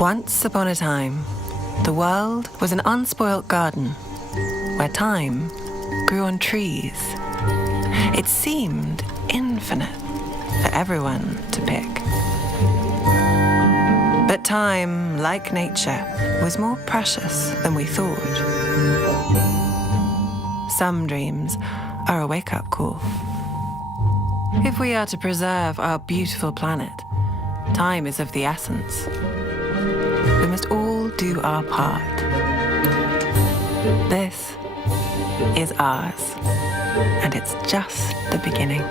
Once upon a time, the world was an unspoilt garden where time grew on trees. It seemed infinite for everyone to pick. But time, like nature, was more precious than we thought. Some dreams are a wake-up call. If we are to preserve our beautiful planet, time is of the essence. We must all do our part. This is ours, and it's just the beginning.